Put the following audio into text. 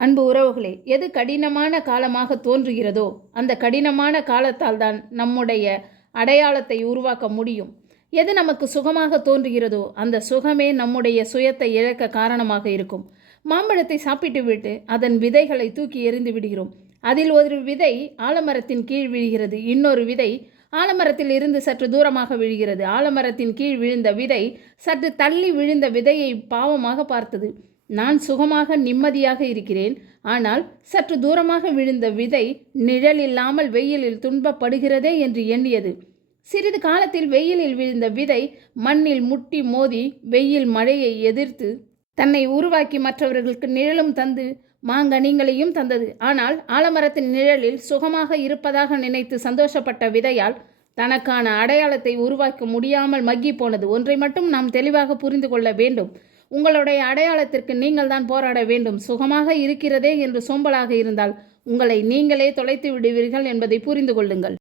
அன்பு உறவுகளே, எது கடினமான காலமாக தோன்றுகிறதோ அந்த கடினமான காலத்தால் தான் நம்முடைய அடையாளத்தை உருவாக்க முடியும். எது நமக்கு சுகமாக தோன்றுகிறதோ அந்த சுகமே நம்முடைய சுயத்தை இழக்க காரணமாக இருக்கும். மாம்பழத்தை சாப்பிட்டுவிட்டு அதன் விதைகளை தூக்கி எறிந்து விடுகிறோம். அதில் ஒரு விதை ஆலமரத்தின் கீழ் விழுகிறது, இன்னொரு விதை ஆலமரத்தில் இருந்து சற்று தூரமாக விழுகிறது. ஆலமரத்தின் கீழ் விழுந்த விதை சற்று தள்ளி விழுந்த விதையை பாவமாக பார்த்தது. நான் சுகமாக நிம்மதியாக இருக்கிறேன், ஆனால் சற்று தூரமாக விழுந்த விதை நிழல் இல்லாமல் வெயிலில் துன்பப்படுகிறதே என்று எண்ணியது. சிறிது காலத்தில் வெயிலில் விழுந்த விதை மண்ணில் முட்டி மோதி வெயில் மழையை எதிர்த்து தன்னை உருவாக்கி மற்றவர்களுக்கு நிழலும் தந்து மாங்கனிகளையும் தந்தது. ஆனால் ஆலமரத்தின் நிழலில் சுகமாக இருப்பதாக நினைத்து சந்தோஷப்பட்ட விதையால் தனக்கான அடையாளத்தை உருவாக்க முடியாமல் மக்கி போனது. ஒன்றை மட்டும் நாம் தெளிவாக புரிந்து கொள்ள வேண்டும். உங்களுடைய அடையாளத்திற்கு நீங்கள் தான் போராட வேண்டும். சுகமாக இருக்கிறதே என்று சோம்பலாக இருந்தால் உங்களை நீங்களே தொலைத்து விடுவீர்கள் என்பதை புரிந்து கொள்ளுங்கள்.